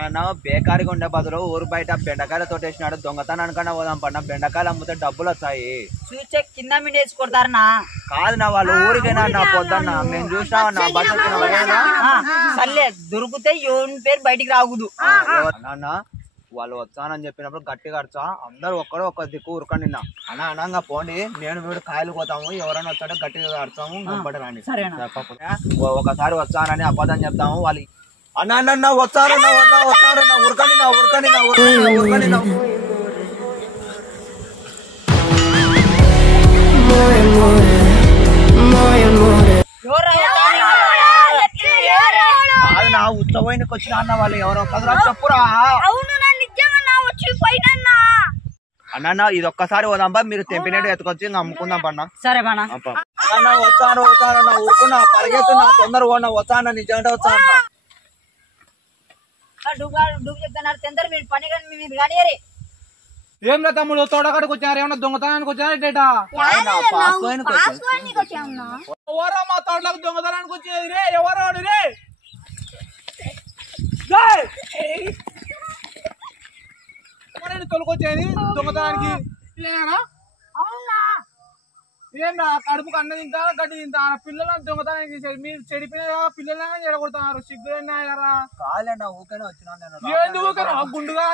అన్న బేకారిగా ఉండే బదులు ఊరు బయట బెండకాయల తోట వేసినాడు దొంగతనానికన్నా పోదాం పడిన బెండకాయలు అమ్మితే డబ్బులు వస్తాయి. చూసే కింద మిండేసి కొడతారన్నా. కాదు నా వాళ్ళు ఊరికైనా నా పొద్దున్న మేము చూసినా బస్ సర్లే దొరికితే ఎవరి పేరు బయటికి రాకూడదు అన్న. వాళ్ళు వచ్చానని చెప్పినప్పుడు గట్టిగా అరచా అందరు ఒక్కడో ఒక దిక్కు ఉరకండి అన్న అనంగా పోండి. నేను వీడు కాయలు పోతాము, ఎవరైనా వచ్చాడో గట్టిగా అరచాము రాండి. ఒకసారి వచ్చానని అబద్ధం చెప్తాము. వాళ్ళు అన్న వచ్చారన్నా ఉరకండి ఉరకండి. కాదు నా ఉత్సవానికి వచ్చిన అన్న వాళ్ళు ఎవరో కదరా చెప్పురా. అన్న ఇది ఒక్కసారి పోదాంబా, మీరు తెంపినట్టు ఎత్తుకొచ్చి అమ్ముకుందాం పన్నా. సరే పన్నా వచ్చాను ఊరుకున్నా పరిగెత్తున్నా తొందర పోనా వచ్చాన నిజంగా వచ్చాను. మీరు పని మీరు కానీ ఏం రా తమ్ముడు తోడగడికి వచ్చారు, ఏమన్నా దొంగతనానికి వచ్చారా? ఎవరో మా తోటలకు దొంగతనానికి వచ్చేది రే, ఎవరో రే తొలకొచ్చేది దొంగతనానికి. ఏం రా కడుపుకు అన్న తింటా గడ్డి తింటా పిల్లలను దొంగతనానికి తీసేది. మీరు చెడిపోయిన పిల్లలనే చెడగొడుతున్నారు. సిగ్గులేనారా? కాలేనా ఊకనే వచ్చినా ఏంది ఊకరా గుండుగా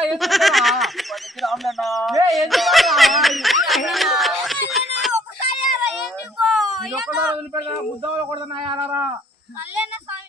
వదిలిపెడతా బుద్ధ కొడుతున్నాయారా?